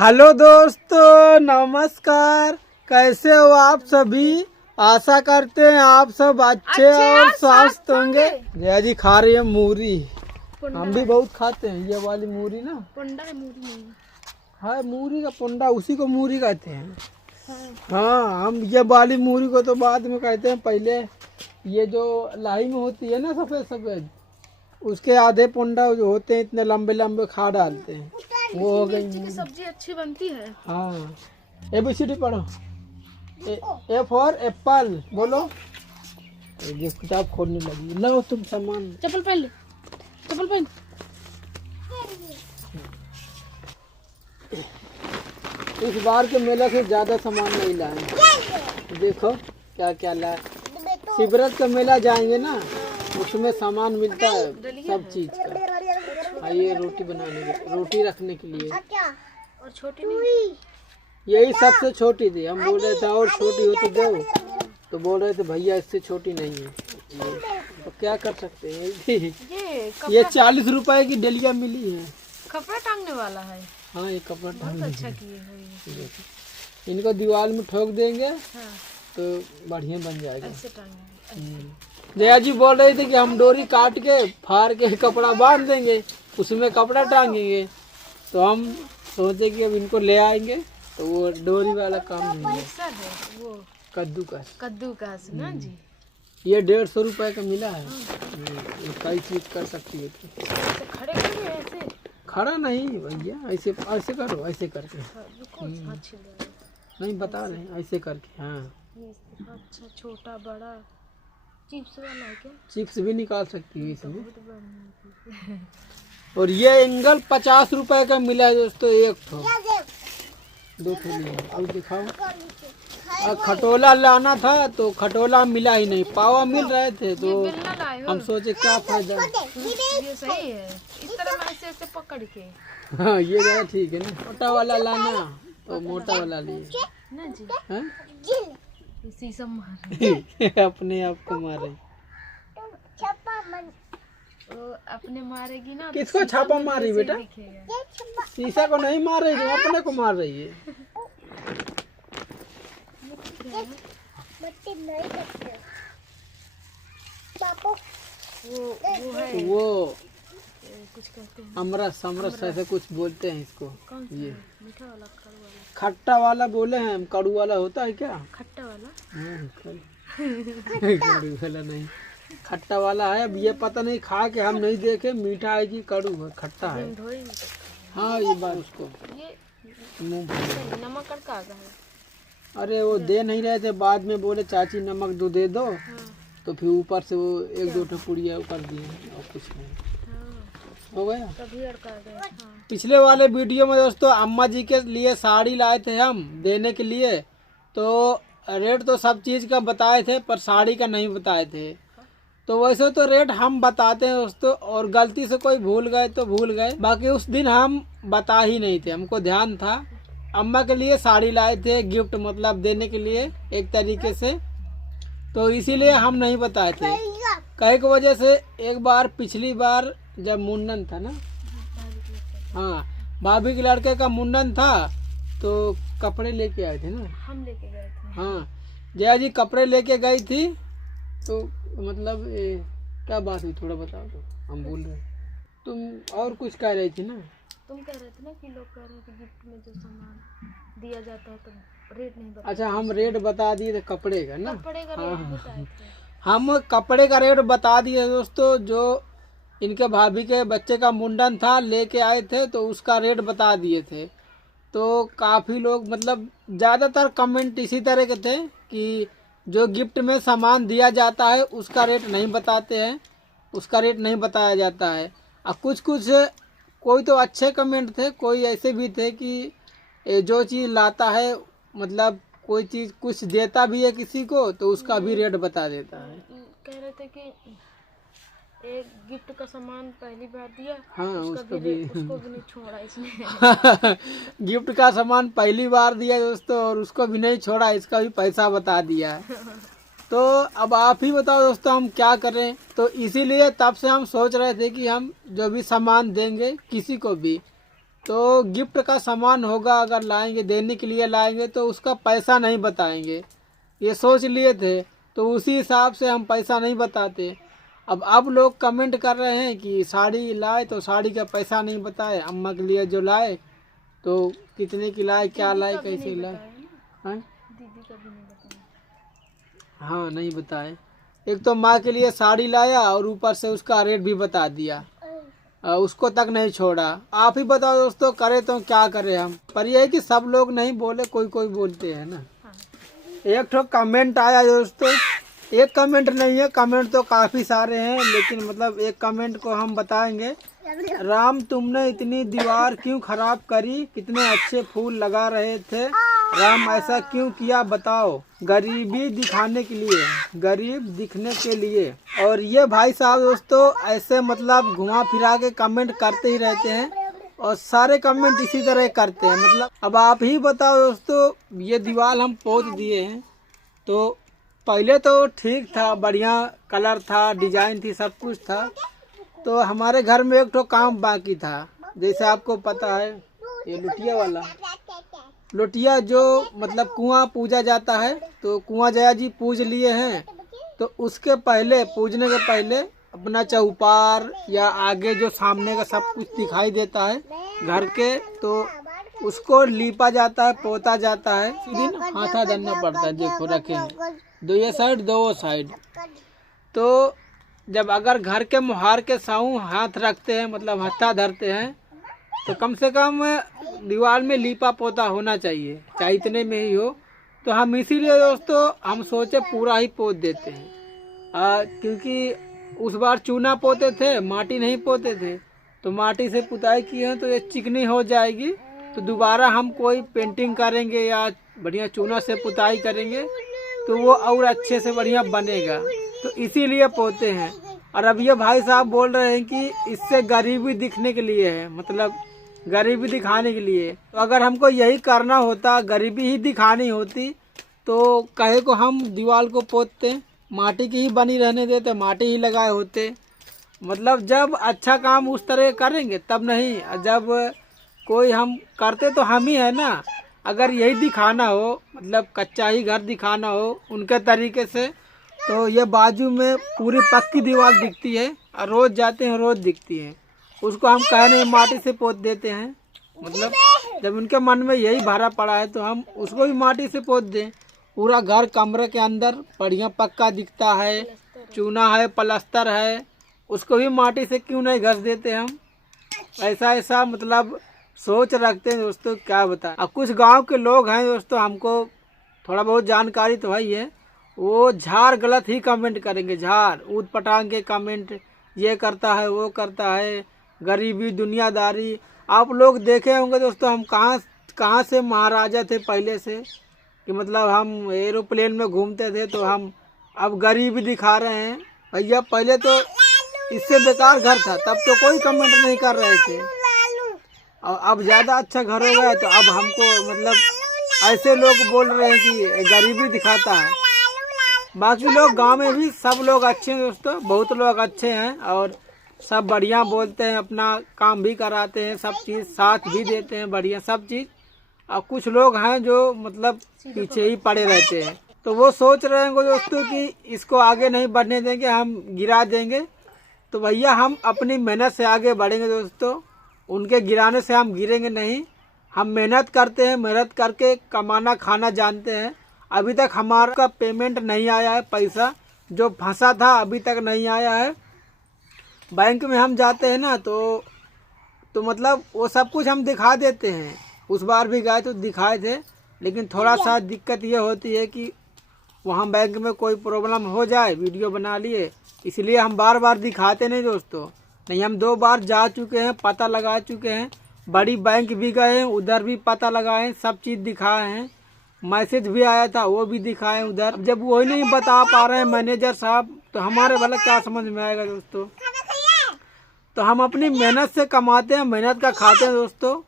Hello दोस्तों, नमस्कार। कैसे हो आप सभी? आशा करते हैं आप सब अच्छे और स्वस्थ होंगे। जया जी खा रही है मूरी। हम भी बहुत खाते हैं ये वाली मूरी ना। पुंडा है मूरी नहीं। हाँ, मूरी का पुंडा, उसी को मूरी कहते हैं। हाँ, हम ये वाली मूरी को तो बाद में कहते हैं। पहले ये जो लाई में होती है ना, सफेद सफेद, उसके आधे पुंडा जो होते हैं इतने लंबे लंबे खा डालते हैं, वो हो गई मिर्ची की सब्जी अच्छी बनती है। हाँ। ABCD पढ़ो। ए फॉर एप्पल बोलो। ये किताब खोलने लगी। लो तुम सामान। चप्पल पहन ले, चप्पल पहन। इस बार के मेला से ज्यादा सामान नहीं लाए। देखो क्या क्या लाए। शिवरात का मेला जाएंगे ना, उसमें सामान मिलता है सब चीज का। ये रोटी बनाने के, रोटी रखने के लिए। और छोटी नहीं, यही सबसे छोटी थी। हम बोल रहे थे और छोटी हो तो दो, तो बोल रहे थे भैया इससे छोटी नहीं है। तो क्या कर सकते हैं। ये 40 रुपए की डलिया मिली है। कपड़ा टांगने वाला है। हाँ, ये कपड़ा बहुत अच्छा किए हैं। इनको दीवार में ठोक देंगे हाँ, तो बढ़िया बन जाएगा। ऐसे टांगने। जया जी बोल रही थी कि हम डोरी काट के फाड़ के कपड़ा बांध देंगे, उसमें कपड़ा टांगेंगे। तो हम सोचे कि अब इनको ले आएंगे, तो वो डोरी वाला काम नहीं है। सर है वो कद्दू का ना जी। ये 150 रुपए का मिला है। ये कई चीज कर सकती है। ऐसे खड़े खड़े ऐसे खड़ा नहीं भैया, ऐसे ऐसे करो, ऐसे करके। रुको, हाथ छिल रहा है। नहीं बता रहे, ऐसे करके। हाँ, ये अच्छा छोटा बड़ा चिप्स वाला है क्या? चिप्स भी निकाल सकती है इसमें। बहुत बड़ा। और ये एंगल 50 रुपए का मिला है दोस्तों, एक ठो। दो ठो लिया। अब दिखाओ। खटोला लाना था तो खटोला मिला ही नहीं। पावा मिल रहे थे तो बेलना लाए हो? हम सोचे क्या फायदा। ये सही है, इस तरह मैं ऐसे ऐसे पकड़ के। हाँ, ये जरा ठीक है ना। मोटा वाला लाना तो मोटा वाला लिए ना जी। हाँ? शीशा मार अपने आप को मारे। वो अपने मारेगी ना। किसको छापा मार रही बेटा? शीशा को नहीं मार रही, तुम अपने को मार रही है। वो है वो कुछ कहते हैं अमरस ऐसे कुछ बोलते हैं इसको। कौन सा? ये मीठा वाला, खड़ा वाला? खट्टा वाला बोले हैं हम। कड़ू वाला होता है क्या? खट्टा वाला। कड़ू वाला नहीं, खट्टा वाला है। अब ये पता नहीं, खा के हम नहीं देखे मीठा है कि कड़ू है, खट्टा है। हाँ, ये बात उसको ये मुंह। नमक का आ गया है। अरे वो दे नहीं रहे थे, बाद में बोले चाची नमक दो दे दो, तो फिर ऊपर से वो एक दो पुड़िया कर दिए और कुछ नहीं। हो गया। तभी अड़का गया। पिछले वाले वीडियो में दोस्तों अम्मा जी के लिए साड़ी लाए थे हम देने के लिए। तो रेट तो सब चीज़ का बताए थे, पर साड़ी का नहीं बताए थे। तो वैसे तो रेट हम बताते हैं दोस्तों, और गलती से कोई भूल गए तो भूल गए। बाकी उस दिन हम बता ही नहीं थे, हमको ध्यान था। अम्मा के लिए साड़ी लाए थे, गिफ्ट मतलब देने के लिए एक तरीके से, तो इसीलिए हम नहीं बताए थे। कई की वजह से एक बार, पिछली बार जब मुंडन था ना, हाँ, भाभी के लड़के का मुंडन था, तो कपड़े लेके आए थे ना, हम लेके गए थे। हाँ, जया जी कपड़े लेके गई थी। तो मतलब क्या बात हुई, थोड़ा बताओ। तो हम बोल रहे, तुम और कुछ कह रही थी ना। तुम कह रहे थे ना कि लोग कह रहे थे गिफ्ट में जो सामान दिया जाता है तो रेट नहीं बता। अच्छा, हम रेट बता दिए थे कपड़े का ना। कपड़े का रेट बताए थे। हम कपड़े का रेट बता दिए दोस्तों। जो इनके भाभी के बच्चे का मुंडन था, लेके आए थे, तो उसका रेट बता दिए थे। तो काफ़ी लोग, मतलब ज़्यादातर कमेंट इसी तरह के थे कि जो गिफ्ट में सामान दिया जाता है उसका रेट नहीं बताते हैं, उसका रेट नहीं बताया जाता है। और कुछ कोई तो अच्छे कमेंट थे, कोई ऐसे भी थे कि जो चीज़ लाता है, मतलब कोई चीज़ कुछ देता भी है किसी को, तो उसका भी रेट बता देता है। कह रहे थे कि एक गिफ्ट का सामान पहली बार दिया, हाँ, उसको भी नहीं छोड़ा इसने। गिफ्ट का सामान पहली बार दिया दोस्तों, और उसको भी नहीं छोड़ा, इसका भी पैसा बता दिया है। तो अब आप ही बताओ दोस्तों, हम क्या करें। तो इसीलिए तब से हम सोच रहे थे कि हम जो भी सामान देंगे किसी को भी, तो गिफ्ट का सामान होगा, अगर लाएंगे देने के लिए लाएंगे तो उसका पैसा नहीं बताएंगे, ये सोच लिए थे। तो उसी हिसाब से हम पैसा नहीं बताते। अब लोग कमेंट कर रहे हैं कि साड़ी लाए तो साड़ी का पैसा नहीं बताए, अम्मा के लिए जो लाए तो कितने की लाए, क्या लाए, कैसे लाए। हाँ दीदी का भी नहीं बताया। हाँ नहीं बताए। एक तो माँ के लिए साड़ी लाया और ऊपर से उसका रेट भी बता दिया, उसको तक नहीं छोड़ा। आप ही बताओ दोस्तों, करे तो क्या करें हम। पर यह है कि सब लोग नहीं बोले, कोई कोई बोलते हैं ना। हाँ। एक ठो कमेंट आया दोस्तों, एक कमेंट नहीं है, कमेंट तो काफ़ी सारे हैं, लेकिन मतलब एक कमेंट को हम बताएंगे। राम तुमने इतनी दीवार क्यों खराब करी, कितने अच्छे फूल लगा रहे थे, राम ऐसा क्यों किया बताओ, गरीबी दिखाने के लिए, गरीब दिखने के लिए। और ये भाई साहब दोस्तों ऐसे मतलब घुमा फिरा के कमेंट करते ही रहते हैं और सारे कमेंट इसी तरह करते हैं। मतलब अब आप ही बताओ दोस्तों, ये दीवार हम पोत दिए हैं तो पहले तो ठीक था, बढ़िया कलर था, डिजाइन थी, सब कुछ था। तो हमारे घर में एक तो काम बाकी था, जैसे आपको पता है ये लुटिया वाला, लुटिया जो मतलब कुआं पूजा जाता है, तो कुआं जया जी पूज लिए हैं। तो उसके पहले, पूजने के पहले अपना चौपार या आगे जो सामने का सब कुछ दिखाई देता है घर के, तो उसको लीपा जाता है, पोता जाता है। इसी दिन हाथा धरना पड़ता है, देखो रखेंगे दो ये साइड दो वो साइड। तो जब अगर घर के मुहार के साऊ हाथ रखते हैं, मतलब हत्था धरते हैं, तो कम से कम दीवार में लीपा पोता होना चाहिए, चाहे इतने में ही हो। तो हम इसीलिए दोस्तों हम सोचे पूरा ही पोत देते हैं, क्योंकि उस बार चूना पोते थे, माटी नहीं पोते थे। तो माटी से पुताई की है तो ये चिकनी हो जाएगी, तो दोबारा हम कोई पेंटिंग करेंगे या बढ़िया चूना से पुताई करेंगे तो वो और अच्छे से बढ़िया बनेगा। तो इसीलिए पोते हैं। और अब ये भाई साहब बोल रहे हैं कि इससे गरीबी दिखने के लिए है, मतलब गरीबी दिखाने के लिए। तो अगर हमको यही करना होता, गरीबी ही दिखानी होती, तो कहे को हम दीवार को पोतते, माटी की ही बनी रहने देते, माटी ही लगाए होते। मतलब जब अच्छा काम उस तरह करेंगे तब नहीं, जब कोई हम करते तो हम ही है ना। अगर यही दिखाना हो, मतलब कच्चा ही घर दिखाना हो उनके तरीके से, तो ये बाजू में पूरी पक्की दीवार दिखती है और रोज जाते हैं रोज दिखती है, उसको हम कहे नहीं माटी से पोत देते हैं। मतलब जब उनके मन में यही भरा पड़ा है तो हम उसको भी माटी से पोत दें। पूरा घर कमरे के अंदर बढ़िया पक्का दिखता है, चूना है, प्लास्टर है, उसको भी माटी से क्यों नहीं घस देते हम। ऐसा मतलब सोच रखते हैं दोस्तों, क्या बताएं। अब कुछ गांव के लोग हैं दोस्तों, हमको थोड़ा बहुत जानकारी तो है ही है, वो झाड़ गलत ही कमेंट करेंगे, झाड़ ऊद पटांग के कमेंट, ये करता है वो करता है, गरीबी दुनियादारी। आप लोग देखे होंगे दोस्तों, हम कहाँ से महाराजा थे पहले से, कि मतलब हम एरोप्लेन में घूमते थे, तो हम अब गरीबी दिखा रहे हैं। भैया पहले तो इससे बेकार घर था, तब तो कोई कमेंट नहीं कर रहे थे, और अब ज़्यादा अच्छा घर हो गया तो अब हमको मतलब ऐसे लोग बोल रहे हैं कि गरीबी दिखाता है। बाकी लोग गांव में भी सब लोग अच्छे हैं दोस्तों, बहुत लोग अच्छे हैं और सब बढ़िया बोलते हैं, अपना काम भी कराते हैं, सब चीज़ साथ भी देते हैं, बढ़िया सब चीज़। और कुछ लोग हैं जो मतलब पीछे ही पड़े रहते हैं, तो वो सोच रहे हैं दोस्तों कि इसको आगे नहीं बढ़ने देंगे, हम गिरा देंगे। तो भैया हम अपनी मेहनत से आगे बढ़ेंगे दोस्तों, उनके गिराने से हम गिरेंगे नहीं। हम मेहनत करते हैं, मेहनत करके कमाना खाना जानते हैं। अभी तक हमारा पेमेंट नहीं आया है, पैसा जो फंसा था अभी तक नहीं आया है। बैंक में हम जाते हैं ना तो मतलब वो सब कुछ हम दिखा देते हैं। उस बार भी गए तो दिखाए थे, लेकिन थोड़ा सा दिक्कत ये होती है कि वहाँ बैंक में कोई प्रॉब्लम हो जाए, वीडियो बना लिए, इसलिए हम बार बार दिखाते नहीं दोस्तों। नहीं, हम 2 बार जा चुके हैं, पता लगा चुके हैं, बड़ी बैंक भी गए हैं, उधर भी पता लगाए, सब चीज़ दिखाए हैं, मैसेज भी आया था वो भी दिखाए उधर। जब वही नहीं बता पा रहे हैं मैनेजर साहब, तो हमारे वाला क्या समझ में आएगा दोस्तों। तो हम अपनी मेहनत से कमाते हैं, मेहनत का खाते हैं दोस्तों।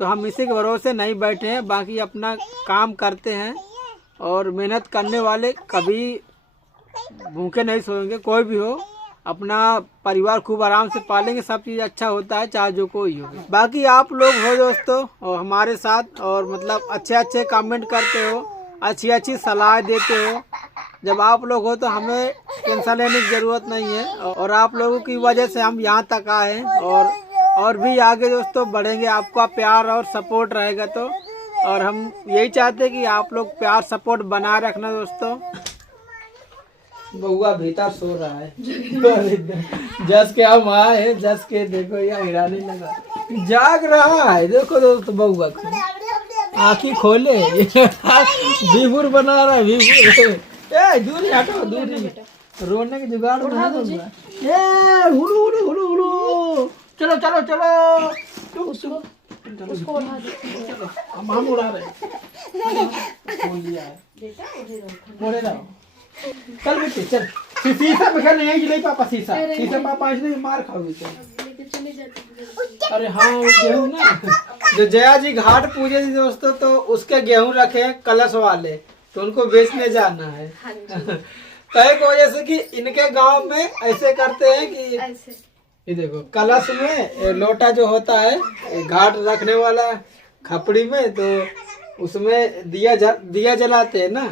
तो हम इसी के भरोसे नहीं बैठे हैं, बाकी अपना काम करते हैं और मेहनत करने वाले कभी भूखे नहीं सोएंगे, कोई भी हो। अपना परिवार खूब आराम से पालेंगे, सब चीज़ अच्छा होता है चाहे जो कोई हो। बाकी आप लोग हो दोस्तों और हमारे साथ, और मतलब अच्छे अच्छे कमेंट करते हो, अच्छी अच्छी सलाह देते हो। जब आप लोग हो तो हमें टेंशन लेने की ज़रूरत नहीं है, और आप लोगों की वजह से हम यहाँ तक आए हैं, और भी आगे दोस्तों बढ़ेंगे। आपका प्यार और सपोर्ट रहेगा तो, और हम यही चाहते हैं कि आप लोग प्यार सपोर्ट बनाए रखना दोस्तों। बउआ भीतर सो रहा है। जस के हम आए हैं, जस के देखो यहाँ हिराने लगा, जाग रहा है। देखो दोस्तों बउआ को आँखी खोले भीभुर बना रहा है, भीभुर। ए दूर हटो, दूर रोने के जुगाड़ में है बउआ। ए हुलू हुलू हुलू हुलू, चलो चलो चलो उसको उड़ा दो। हम उड़ा रहे खोल दिया है, मोड़े रहो। चल बेटे चल, शीशा पे खेलने नहीं गिले पापा, शीशा पापा इसलिए मार खाओगे। अरे हाँ गेहूँ ना, जो जया जी घाट पूजे थी दोस्तों, तो उसके गेहूँ रखे हैं कलश वाले, तो उनको बेचने जाना है। तो एक वजह से कि इनके गांव में ऐसे करते हैं कि ये देखो कलश में लोटा जो होता है घाट रखने वाला खपड़ी में, तो उसमें दिया जलाते हैं ना,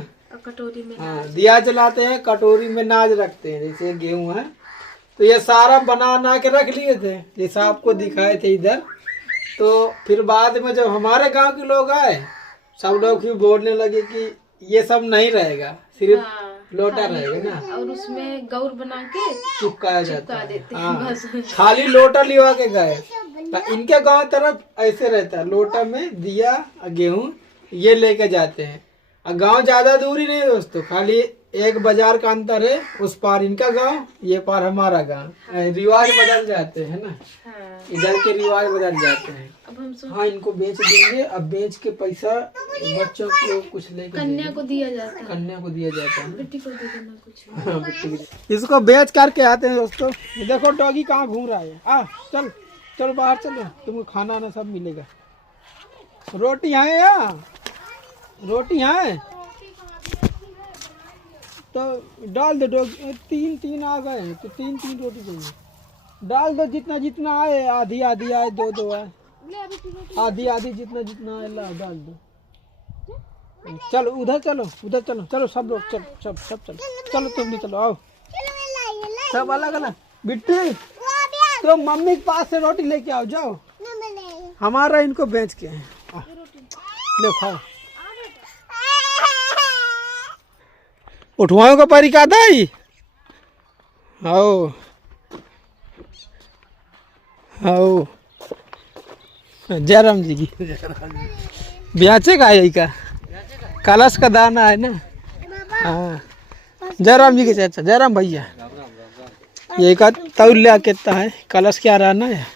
कटोरी में। हाँ दिया जलाते हैं, कटोरी में नाज रखते हैं। जैसे गेहूं है तो ये सारा बना के रख लिए थे, जैसा आपको दिखाए थे इधर। तो फिर बाद में जब हमारे गांव के लोग आए, सब लोग भी बोलने लगे कि ये सब नहीं रहेगा, सिर्फ लोटा रहेगा ना, और उसमें गौर बना के चिपकाया जाता है। हाँ, बस। खाली लोटा लिवा के गए। तो इनके गांव तरफ ऐसे रहता है, लोटा में दिया गेहूं ये लेके जाते हैं। गांव ज्यादा दूरी नहीं दोस्तों, खाली एक बाजार का अंतर है, उस पार इनका गांव, ये पार हमारा गांव। रिवाज बदल जाते हैं ना, इधर के रिवाज बदल जाते हैं। अब हम हाँ इनको बेच देंगे, अब बेच के पैसा बच्चों को कुछ लेकर कन्या को दिया जाता है, कन्या को दिया जाता है, बेटी को दे देना कुछ। हाँ, बेटी को। इसको बेच करके आते हैं दोस्तों। देखो डॉगी कहाँ घूम रहा है। चल चल बाहर चलो, तुमको खाना ना सब मिलेगा। रोटी है या रोटी है तो डाल दो। डॉगी तीन आ गए हैं तो तीन रोटी चाहिए, डाल दो। जितना जितना आए, आधी आधी आए, दो आए, आधी जितना आए ला डाल दो। चलो उधर चलो सब लोग सब चलो तुम भी चलो, आओ सब अलग अलग। बिट्टी तो मम्मी के पास से रोटी लेके आओ, जाओ। हमारा इनको बेच के ले खाओ। उठवाओ का परी का दाई, आओ आओ। जयराम जी की ब्याचे का है, का कलश का दाना है ना। हाँ जयराम जी के चाचा, जयराम भैया, ये का तौलिया कितना है, कलश क्या रहना है,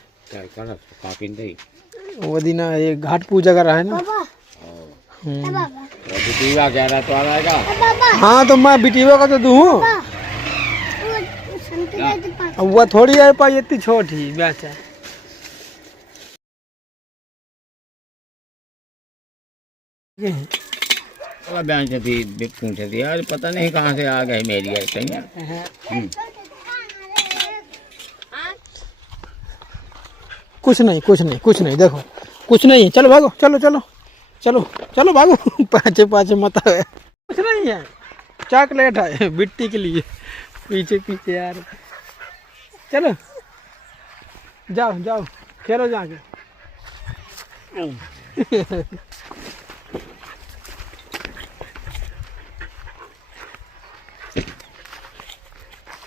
वो दिन ये घाट पूजा का रहा है ना। बिटिया कह रहा तो आ जाएगा। हाँ तो मैं बिटिया का तो दूँ, वो थोड़ी है पाई, इतनी छोटी ब्याचा। पूछे थी यार, पता नहीं कहाँ से आ गए मेरी ऐसे ही। कुछ नहीं देखो, कुछ नहीं है। चलो भागो, चलो भागो। पाँचे मत है, कुछ नहीं है। चॉकलेट है बिट्टी के लिए, पीछे यार। चलो जाओ खेलो जाके।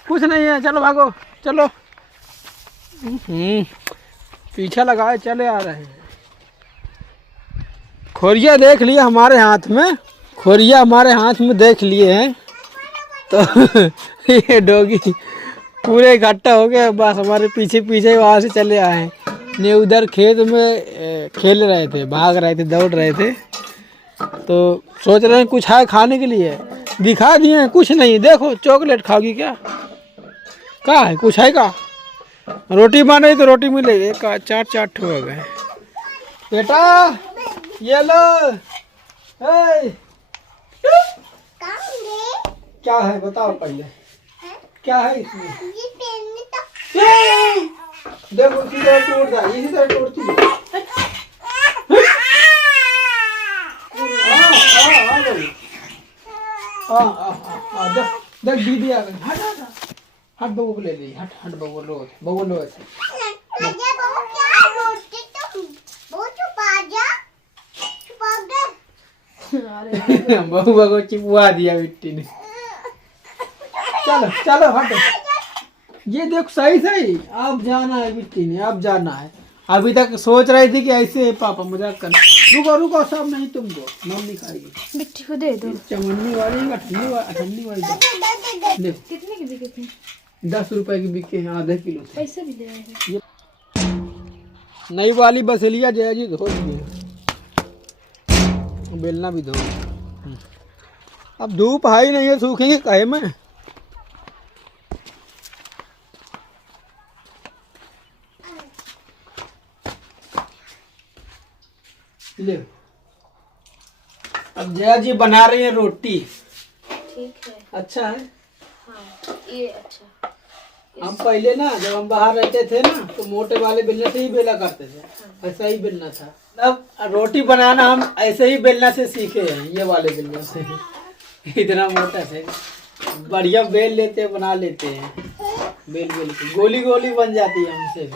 कुछ नहीं है, चलो भागो चलो। पीछे लगाए चले आ रहे हैं। खोरिया देख लिया हमारे हाथ में, देख लिए हैं। तो ये डॉगी पूरे इकट्ठा हो गए, बस हमारे पीछे वहाँ से चले आए। ने उधर खेत में खेल रहे थे, भाग रहे थे, दौड़ रहे थे। तो सोच रहे हैं कुछ है खाने के लिए, दिखा दिए हैं, कुछ नहीं। देखो चॉकलेट खाओगी क्या है, कुछ है का? रोटी माने तो रोटी मिलेगी, चार हो गए। बेटा ये लो, क्या है बताओ पहले, क्या है इसमें? ए! देखो इसी तरह टूट रहा है, इसी तरह टूटती है। देख दीदी आ गई। हट बबू को ले ली। हट बबू लो ऐसे। बबू को चिपवा दिया मिट्टी ने। चलो हट। ये देख सही अब जाना है मिट्टी ने, अब जाना है। अभी तक सोच रही थी कि ऐसे पापा मजाक कर। रुको सब नहीं तुमको मम्मी खाएगी। मिट्टी को दे दो। चमन्नी वाली या ठंडी वाली दे। कितने की बिके थे? 10 रुपए की बिके हैं, आधे किलो थे। पैसे भी दे आए हैं। नई वाली बसेलिया जया जी धो दिए, बेलना भी धो। अब धूप हाई नहीं है, सूखेंगे कहे में। ले अब जया जी बना रही है रोटी। ठीक है। अच्छा है। हाँ ये अच्छा। हम पहले ना जब हम बाहर रहते थे ना तो मोटे वाले बेलने से ही बेला करते थे। ऐसा ही बेलना था। अब रोटी बनाना हम ऐसे ही बेलना से सीखे हैं, ये वाले बेलने से। इतना मोटा से बढ़िया बेल लेते हैं, बना लेते हैं। बेल के गोली बन जाती है हमसे।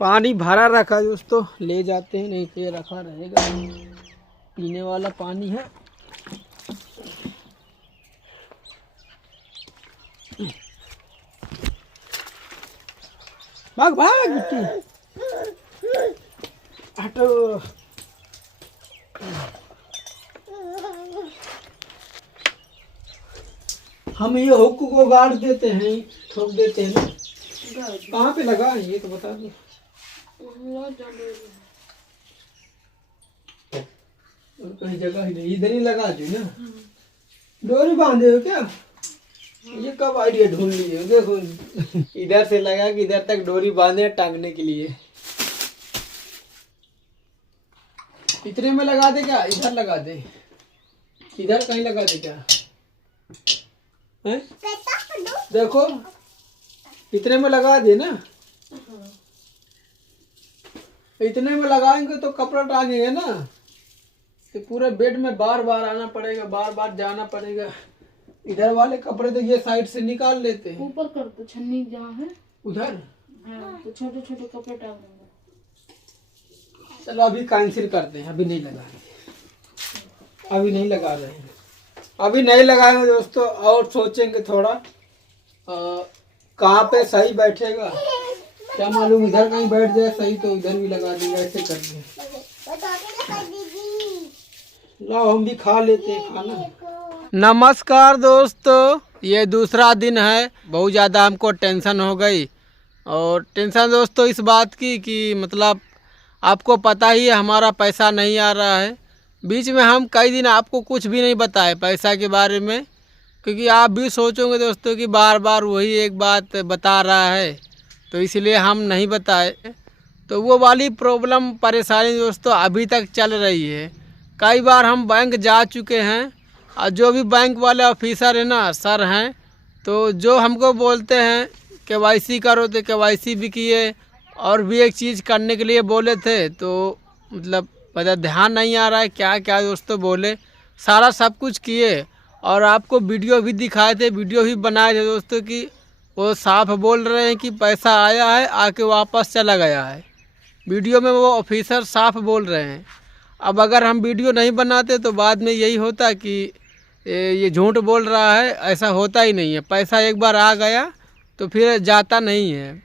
पानी भरा रखा दोस्तों, ले जाते हैं, नहीं तो ये रखा रहेगा। पीने वाला पानी है। भाग मिट्टी हटो। हम ये हुक को गाड़ देते हैं, ठोक देते हैं ना। कहाँ पे लगा है ये तो बता दो। कहीं जगह ही नहीं, इधर ही लगा दो ना। डोरी बांधे हो क्या? ये कब आइडिया ढूंढ लिए? देखो इधर से लगा कि इधर तक डोरी बांधे टांगने के लिए। इतने में लगा दे क्या? इधर लगा दे, इधर कहीं लगा दे क्या? हैं? देखो इतने में लगा दे ना। इतने में लगाएंगे तो कपड़ा टांगेंगे ना, तो पूरे बेड में बार बार आना पड़ेगा, बार बार जाना पड़ेगा। इधर वाले कपड़े तो ये साइड से निकाल लेते हैं। ऊपर कर दो, छन्नी जहाँ है उधर। हाँ, तो छोटे छोटे कपड़े टांग देंगे। चलो अभी कैंसिल करते हैं, अभी नहीं लगा रहे, अभी नहीं लगा रहे हैं, अभी नहीं लगाएंगे दोस्तों। और सोचेंगे थोड़ा कहाँ पे सही बैठेगा, क्या मालूम इधर कहीं बैठ जाए सही तो इधर भी लगा देंगे। ऐसे करके लाओ हम भी खा लेते हैं खाना। नमस्कार दोस्तों, ये दूसरा दिन है। बहुत ज़्यादा हमको टेंशन हो गई। और टेंशन दोस्तों इस बात की कि मतलब आपको पता ही है हमारा पैसा नहीं आ रहा है। बीच में हम कई दिन आपको कुछ भी नहीं बताए पैसा के बारे में, क्योंकि आप भी सोचोगे दोस्तों कि बार बार वही एक बात बता रहा है, तो इसलिए हम नहीं बताए। तो वो वाली प्रॉब्लम परेशानी दोस्तों अभी तक चल रही है। कई बार हम बैंक जा चुके हैं और जो भी बैंक वाले ऑफिसर हैं ना, सर हैं, तो जो हमको बोलते हैं KYC करो तो KYC भी किए, और भी एक चीज़ करने के लिए बोले थे, तो मतलब पता ध्यान नहीं आ रहा है क्या क्या दोस्तों बोले। सारा सब कुछ किए और आपको वीडियो भी दिखाए थे, वीडियो भी बनाए थे दोस्तों कि वो साफ बोल रहे हैं कि पैसा आया है, आके वापस चला गया है। वीडियो में वो ऑफिसर साफ बोल रहे हैं। अब अगर हम वीडियो नहीं बनाते तो बाद में यही होता कि ये झूठ बोल रहा है। ऐसा होता ही नहीं है, पैसा एक बार आ गया तो फिर जाता नहीं है।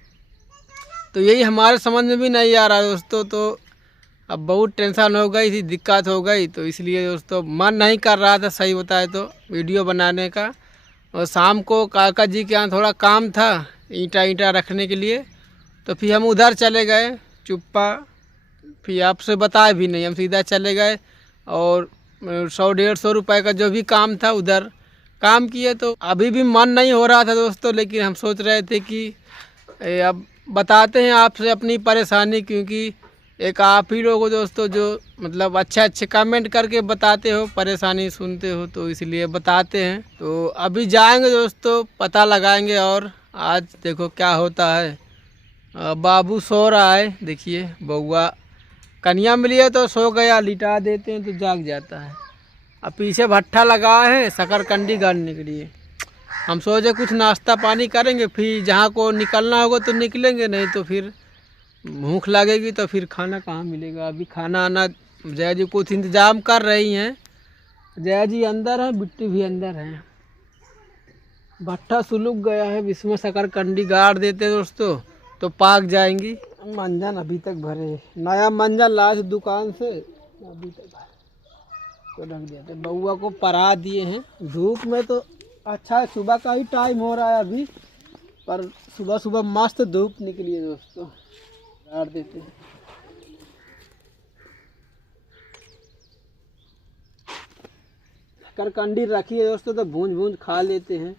तो यही हमारे समझ में भी नहीं आ रहा दोस्तों। तो अब बहुत टेंशन हो गई थी, दिक्कत हो गई, तो इसलिए दोस्तों मन नहीं कर रहा था सही बताए तो वीडियो बनाने का। और शाम को काका जी के यहाँ थोड़ा काम था ईंटा रखने के लिए, तो फिर हम उधर चले गए चुप्पा। फिर आपसे बताए भी नहीं, हम सीधा चले गए और 100-150 रुपये का जो भी काम था उधर काम किए। तो अभी भी मन नहीं हो रहा था दोस्तों, लेकिन हम सोच रहे थे कि अब बताते हैं आपसे अपनी परेशानी, क्योंकि एक आप ही लोग हो दोस्तों जो मतलब अच्छे अच्छे कमेंट करके बताते हो, परेशानी सुनते हो, तो इसलिए बताते हैं। तो अभी जाएंगे दोस्तों, पता लगाएंगे और आज देखो क्या होता है। बाबू सो रहा है, देखिए बउआ कन्या मिली है तो सो गया, लिटा देते हैं तो जाग जाता है। अब पीछे भट्ठा लगा है शकरकंदी गाड़ने के लिए। हम सोचे कुछ नाश्ता पानी करेंगे, फिर जहाँ को निकलना होगा तो निकलेंगे, नहीं तो फिर भूख लगेगी तो फिर खाना कहाँ मिलेगा। अभी खाना आना जया जी कुछ इंतज़ाम कर रही हैं। जया जी अंदर है, बिट्टी भी अंदर है। भट्ठा सुलग गया है, इसमें शकरकंदी गाड़ देते दोस्तों तो पाक जाएंगी। मंजन अभी तक भरे, नया मंजन लाए थे दुकान से, अभी तक भरे तो रख दिया था। बउआ को परा दिए हैं। धूप में तो अच्छा है, सुबह का ही टाइम हो रहा है अभी, पर सुबह सुबह मस्त धूप निकली है दोस्तों। गाड़ देते हैं। शकरकंदी रखी है दोस्तों तो भूंज भूंज खा लेते हैं,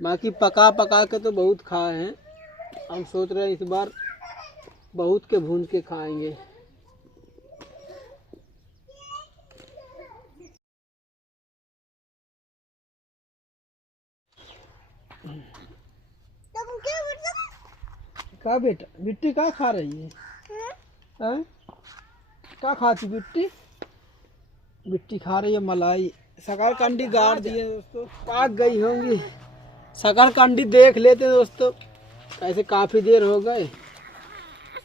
बाकी पका पका के तो बहुत खाए हैं। हम सोच रहे हैं इस बार बहुत के भूंज के खाएंगे। क्या बेटा, बिट्टी क्या खा रही है? हैं? क्या खाती बिट्टी? बिट्टी खा रही है मलाई। शकरकंदी गाड़ दी है दोस्तों, पाक गई होंगी। शकरकंदी देख लेते हैं दोस्तों, ऐसे काफ़ी देर हो गए,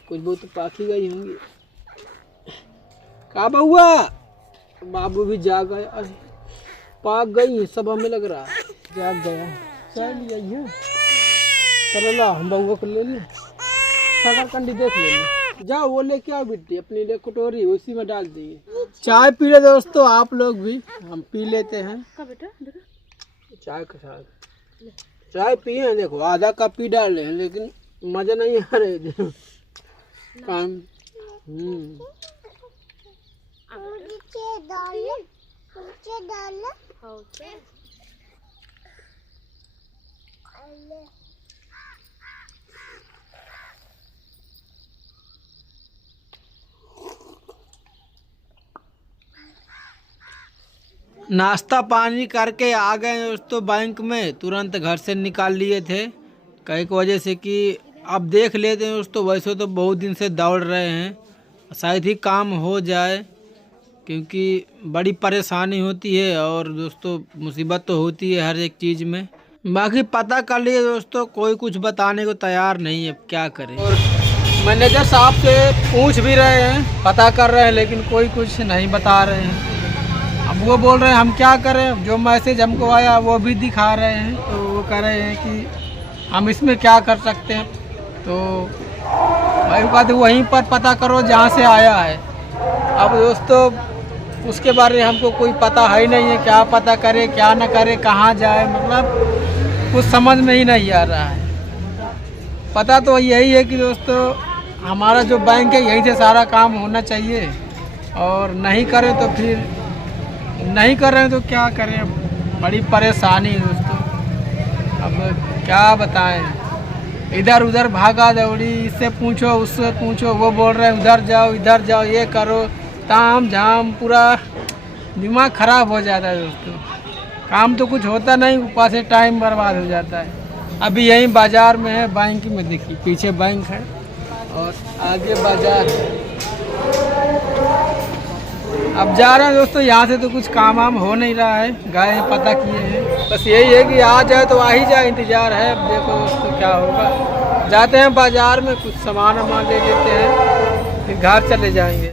कुछ बहुत तो पाक ही गई होंगी। का बउआ, बाबू भी जाग गया। अरे पाक गई सब, हमें लग रहा है जाग गया। चाय ले आइए, चलो ला हम बउआ को ले लें, शकरकंदी देख लेंगे। जाओ वो लेके आओ बिट्टी, अपनी ले कटोरी उसी में डाल दिए। चाय पी ले दोस्तों आप लोग भी, हम पी लेते हैं चाय के साथ। चाय पिए हैं, देखो आधा कप ही डाल रहे हैं, लेकिन मज़ा नहीं आ रहे काम। नाश्ता पानी करके आ गए दोस्तों बैंक में, तुरंत घर से निकाल लिए थे कई की वजह से कि अब देख लेते हैं दोस्तों। वैसे तो बहुत दिन से दौड़ रहे हैं, शायद ही काम हो जाए, क्योंकि बड़ी परेशानी होती है और दोस्तों मुसीबत तो होती है हर एक चीज़ में। बाकी पता कर लिए दोस्तों, कोई कुछ बताने को तैयार नहीं है, क्या करें। और मैनेजर साहब से पूछ भी रहे हैं, पता कर रहे हैं, लेकिन कोई कुछ नहीं बता रहे हैं। अब वो बोल रहे हैं हम क्या करें, जो मैसेज हमको आया वो भी दिखा रहे हैं, तो वो कह रहे हैं कि हम इसमें क्या कर सकते हैं। तो भाई बात वहीं पर पता करो जहाँ से आया है। अब दोस्तों उसके बारे में हमको कोई पता है ही नहीं है, क्या पता करे क्या ना करे, कहाँ जाए, मतलब कुछ समझ में ही नहीं आ रहा है। पता तो यही है कि दोस्तों हमारा जो बैंक है यहीं से सारा काम होना चाहिए, और नहीं करें तो फिर नहीं कर रहे हैं तो क्या करें, बड़ी परेशानी है दोस्तों। अब क्या बताएं, इधर उधर भागा दौड़ी, इससे पूछो उससे पूछो, वो बोल रहे हैं इधर जाओ ये करो, ताम झाम, पूरा दिमाग ख़राब हो जाता है दोस्तों। काम तो कुछ होता नहीं, ऊपर से टाइम बर्बाद हो जाता है। अभी यहीं बाज़ार में है, बैंक में देखिए पीछे बैंक है और आगे बाज़ार है। अब जा रहे हैं दोस्तों, यहाँ से तो कुछ काम वाम हो नहीं रहा है, गए हैं पता किए हैं, बस यही है कि आ जाए तो आ ही जाए, इंतज़ार है। अब देखो दोस्तों क्या होगा। जाते हैं बाज़ार में, कुछ सामान वामान ले लेते हैं, फिर घर चले जाएंगे।